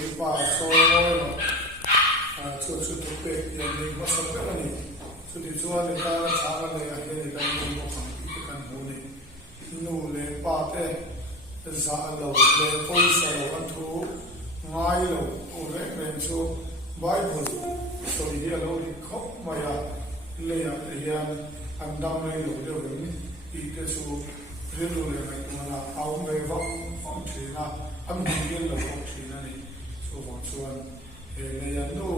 เลยป่าโซ่ชุดเป็ดอย่างนี้มาสักแล้วนี่สุดที่ชัวร์เลยการช้างเลยอะไรในการมีบุคคลที่การหูนี่นู่เลยป่าเต้ซาเราเลยโพสต์เราอันทูง่ายเราโอ้เลยเป็นชูไบเบิลสุดที่เราที่เขามาเลยอันดำเลยเราเดี๋ยวนี้อีกสูเรื่องเลยไปตัวละเอาไปฟังทีนะอันนี้เรื่องเราฟังทีนะนี่ส่วนส่วนในยันดู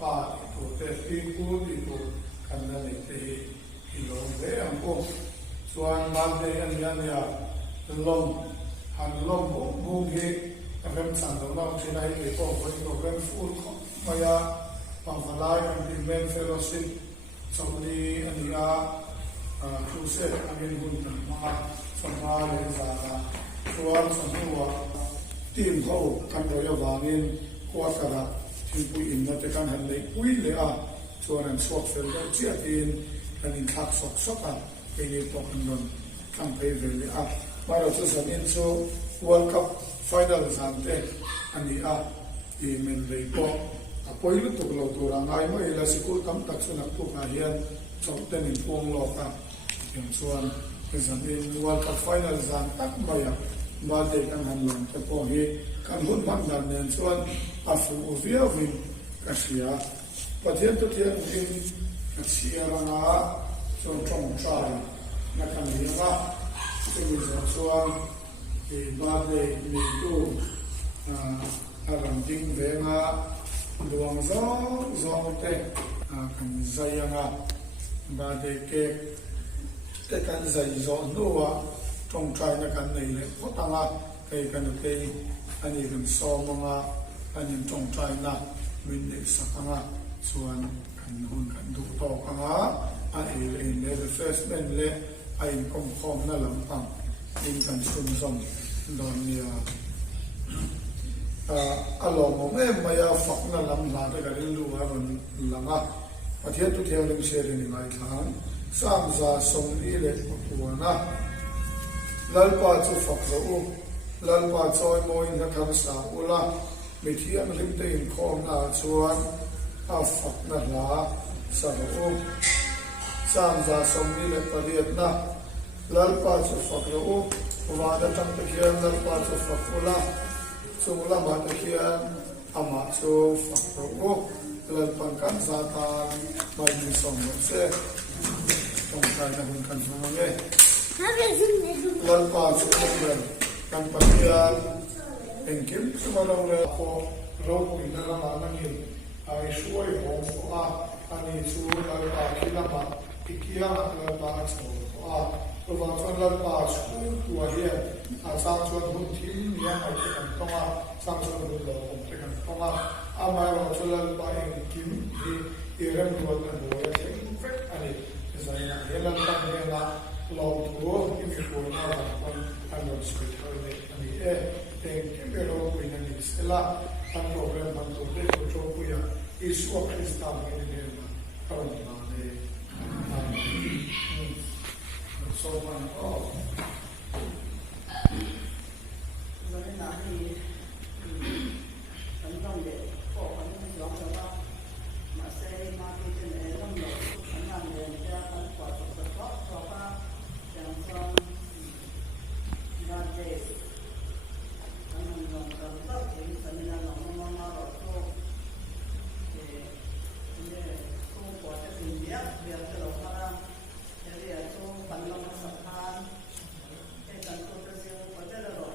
ป่าตัวเตปีกูที่ตัวกันนั่นเองที่ลงเลยอันก็ส่วนบางเดือนยันยาลมหันลมบุ้งเฮเป็นสันตลอดที่ไหนที่พวกคนก็เป็นฟูลมายาบางคนไล่กันที่เป็นเฟลซิปสมัยอันนี้ครูเซตอันนี้หุ่นมาสมัยเลยจากส่วนสมัยทีมเขากันโดยวานินกว่ากันที่ผู้อินนัดกันหันเลยอุ้ยเลยส่วนนั้นสวดเฟลเจียดินอันนี้ขับสกเป็นพวกนั้นทำไปเลยมาเราจะสมินโซ World Cup Final สามเต้อันนี้อีเมนเลยพอพออีลุตุกเราตัวร่างกายไม่ละสิคุตั้มตักสุนัขทุกอาเฮียนจบเต้นพวงโลกอย่างส่วนสมิน World Cup Final สามตักมามาเด็กกันหันหลังแต่พอเฮกันหุ่นพันดันเนี่ยส่วนฟูวิอาวินกัสยาประเทศตัวเทียนวินกัสยาละนะส่วนตรงใจนักการเมืองที่มีส่วนบาดเจ็บมีตู้รังจิงเวงดวงซองเตะกันใจยังบาดเจ็บแต่กันใจจอนัวตรงใจนักการเมืองเพราะตั้งใจกันเตะอันนี้เป็นซ้อมมาอันนี้ตรงใจนะวินเดสักนะส่วนกันหุ่นกันดูต่อกันอันนี้เลยเฟสเมนเลยไอ้คอมนั่นหลังตั้งยิงกันสุ่มส่งโดนเนี่ยอารมณ์ไม่มาฝักนั่นลำลาแต่ก็เรื่องรู้ว่ามันหลังประเทศทุกที่เราเชื่อในหลายครั้งสามซาสมนี้เลยตัวนะลัลปาจุฝักเราลัลปาจอยมอยนักทำสาวละไม่เที่ยงริมเตียงของอาชวนฝักนั่นละสาวสามซาสมนี้เลยประเดี๋ยวนะลัลปาจุฝักเราว่าจะทำตะเคียนลัลปาจุฝักละสมุลมาตะเคียนอามาจุฝักเราลัลปังกันซาตานไม่มีสมบูรณ์เสียต้องการจะเป็นกันฟังเลยลัลปาจุฝักเรากันตะเคียนเป็นกิมสมาเราเลยพอเราคุยกันละมานั่งกินไอ้ช่วยผมอันนี้ช่วยลัลปาคิดละมาอีกอย่างลัลปาจุตัวบางส่วนลัลปาช่วยตัวเฮียสามส่วนหุ่นที่เนี่ยไอ้ที่กันต้องสามส่วนหุ่นเราผมที่กันต้องอามาเราช่วยลัลปาเองกินที่เรื่องตัวนั้นด้วยใช่ไหมอันนี้จะเนี่ยเฮลัลปาเนี่ยนะเราตัวที่มีคนมาคนอันนั้นสกิลเลยอันนี้เองที่เราคุยกันนี่สละอันเราเรื่องมันตัวเด็กตัวโตคุยอิสวาคริสต์มาเนี่ยนะเขามาเนี่ยso one oh rồi nó thì vẫn còn để cổ vẫn gió cho nó mà xe mà cái trên đấy nó nổ nó làm để ra nó quả thực tốt cho ta chẳng cho ra để nó làm lòng cầm tốt thì mình làm lòng nó rồi thôi để không có cái gì biết việc cho nó ra để cho phần lòng nó sạch hơn để cần tôi cho riêng có thể là rồi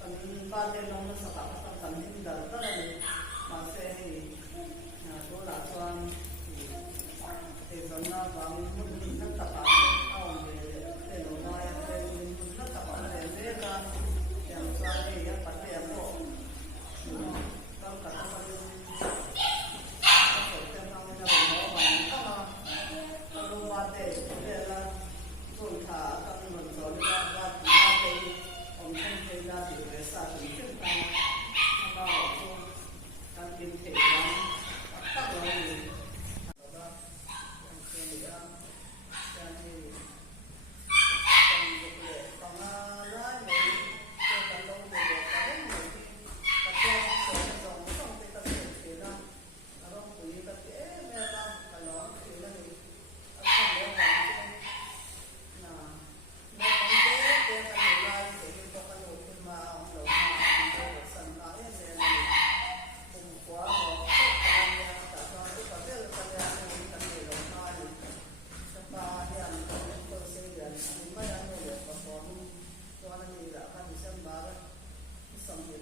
phần ba cái lòng nó sạch hơn phần những đợt rất là mà xe thì số là cho thì phần nó vào mình rất tập hợp để nó nói để rất tập hợp để dễ ra làm sao thì bắt đẹp bộ không cần phải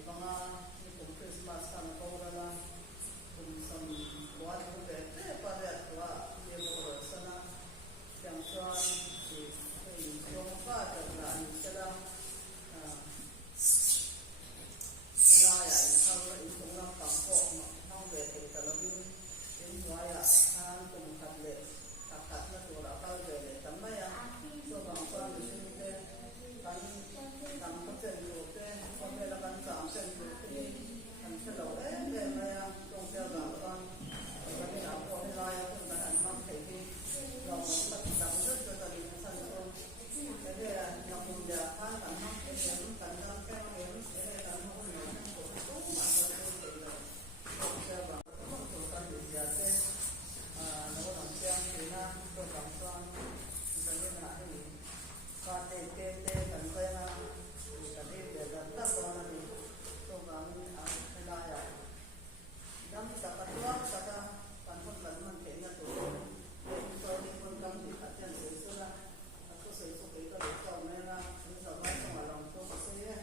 mga itong Christmas ang kaurala kung sa buwan ko bete pada tua dia mo sana yang suan si yung pa na sila Raya ang itong lang pangko ang bete talabing yung waya ang kumukadle takat na tura kal bete tamaya so bang suan sinite kan kan pasen yote pamela kan samsen yote kan selaw maya tong sia ga kan kan na ko raya ko na mang thei lo pat ta ko ta ta ni san ko ele na punja kan kan mang thei kan na ka ele kan mo ne ko to ma ko te ko sia ba ko kan de ya te no na sia na ko bang suan ni na ni ka te kan ko na tadi dia datang ke mana ni to kami hilaya dan kita kedua pada panpun kenya tu so ni pun kami akan sesulah aku sesuatu kita tahu mana sama sama orang tu saya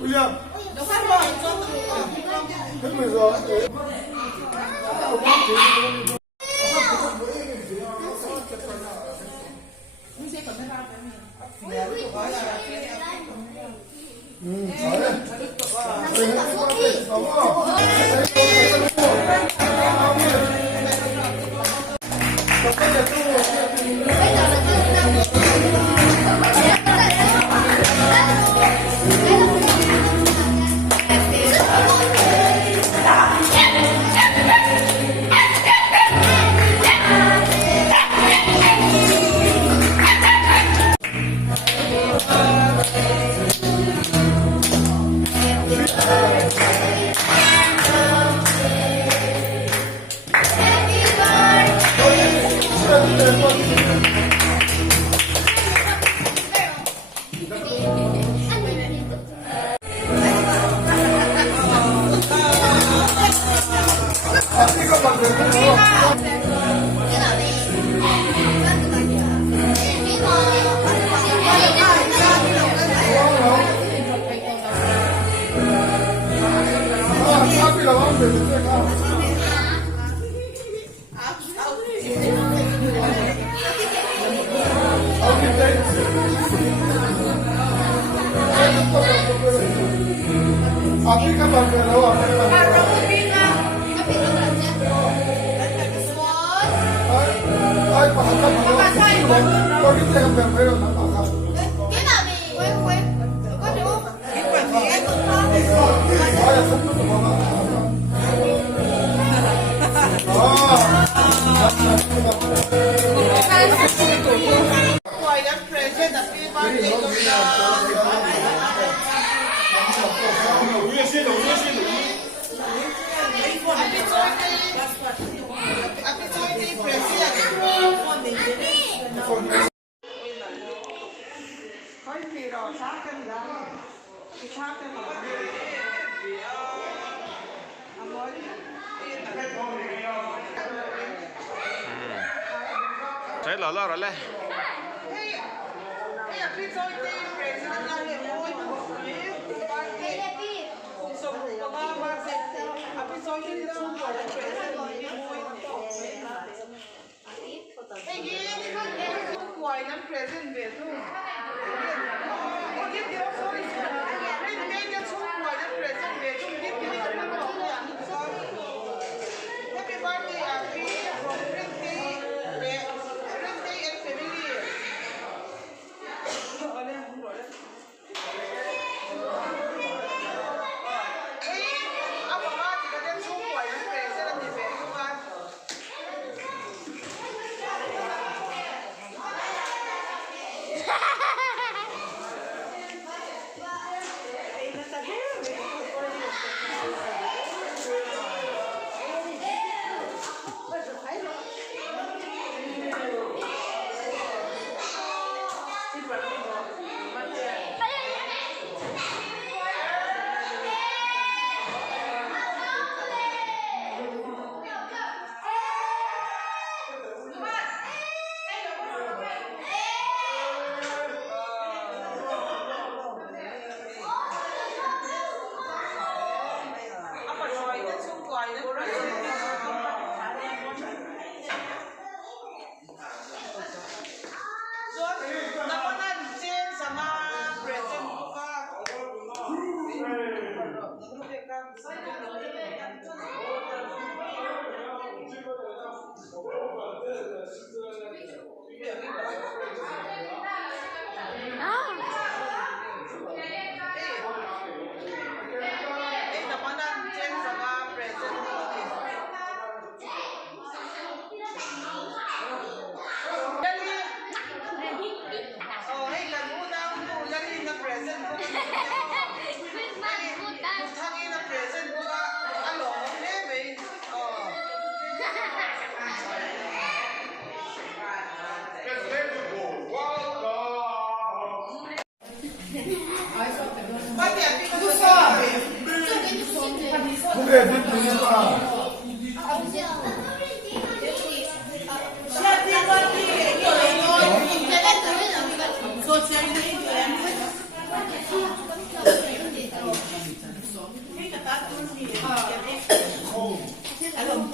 William ใช่หล่อๆแล้วแหละ Social media. อารมณ์